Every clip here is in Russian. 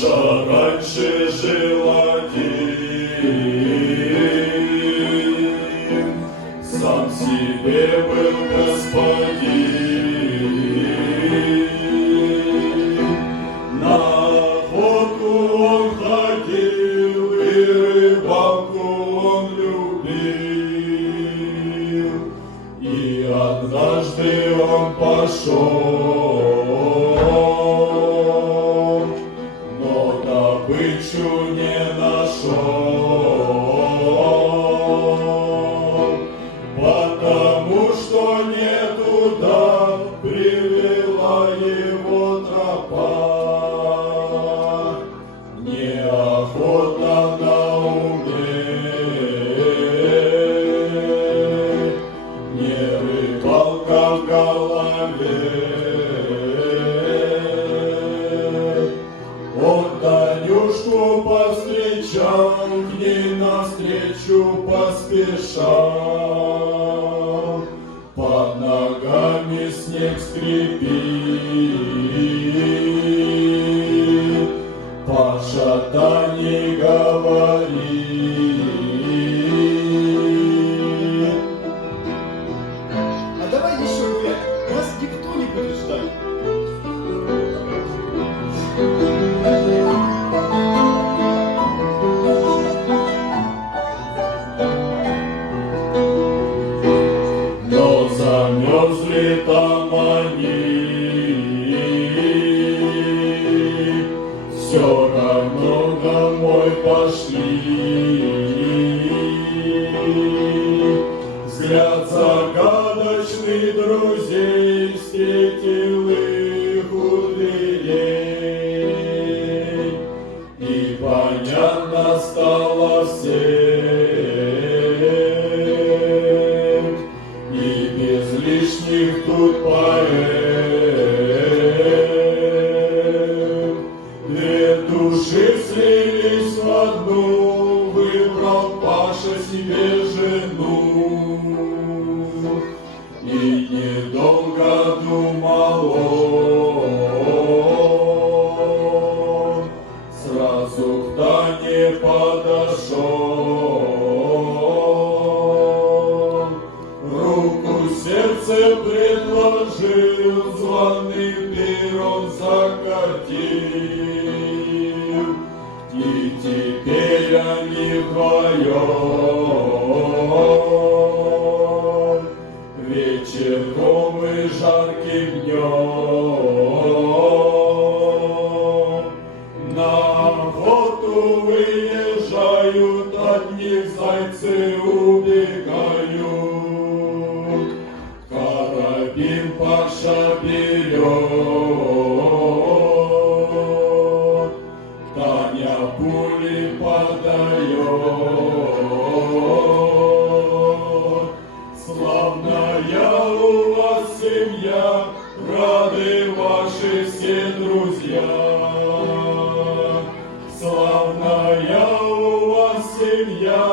Паша раньше жил один, сам себе был господин. На охоту он ходил, и рыбалку он любил. И однажды он пошел, но добычу не нашел, потому что не туда привела его тропа. Неохота на уме, не рыбалка в голове. Он Танюшку повстречал, к ней навстречу поспешал. Под ногами снег скрипит, Паша, Тане говорит: а давай еще гулять, нас никто не будет ждать. Но замерзли там они, все равно домой пошли. Взгляд загадочный друзей встретил их у дверей, и понятно стало всем, и без лишних тут поэм. Две души слились в одну, выбрал Паша себе жену. И недолго думал он, сразу к Тане подошел, руку сердце предложил, званый пером закатил. И теперь они вдвоем вечерком и жарким днем на охоту выезжают, от них зайцы убегают. Карабин Паша берет, Таня пули подает. Славная у вас семья, рады ваши все друзья. Славная у вас семья,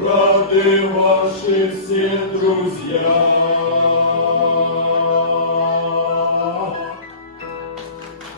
рады ваши все друзья.